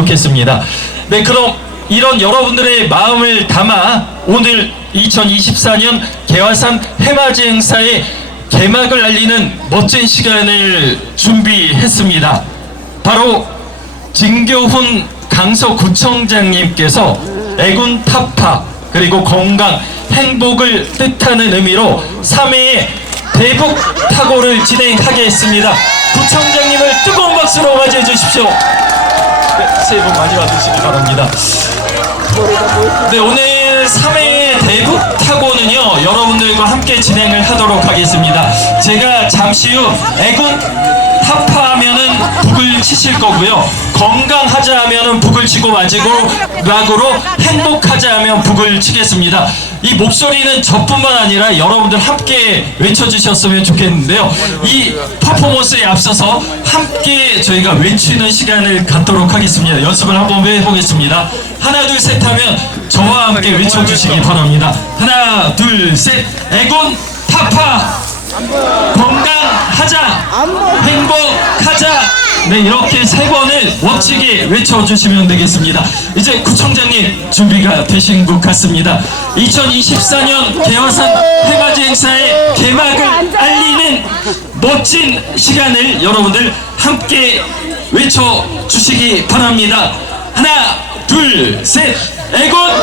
좋겠습니다. 네, 그럼 이런 여러분들의 마음을 담아 오늘 2024년 개화산 해맞이 행사의 개막을 알리는 멋진 시간을 준비했습니다. 바로 진교훈 강서구청장님께서 애군 타파 그리고 건강 행복을 뜻하는 의미로 3회의 대북 타고를 진행하겠습니다. 구청장님을 뜨거운 박수로 맞이해 주십시오. 네, 새해 복 많이 받으시기 바랍니다. 네, 오늘 3회 대북 타고는요, 여러분들과 함께 진행을 하도록 하겠습니다. 제가 잠시 후 애군 타파하면은 북을 치실 거고요. 건강하자 하면은 북을 치고 마지고 락으로 행복하자 하면 북을 치겠습니다. 이 목소리는 저뿐만 아니라 여러분들 함께 외쳐주셨으면 좋겠는데요. 이 퍼포먼스에 앞서서 함께 저희가 외치는 시간을 갖도록 하겠습니다. 연습을 한번 해보겠습니다. 하나 둘 셋 하면 저와 함께 외쳐주시기 바랍니다. 하나 둘 셋 애군 타파 건강하자 행복하자 네 이렇게 세 번을 멋지게 외쳐주시면 되겠습니다. 이제 구청장님 준비가 되신 것 같습니다. 2024년 개화산 해맞이 행사의 개막을 알리는 멋진 시간을 여러분들 함께 외쳐주시기 바랍니다. 하나 둘 셋. 타파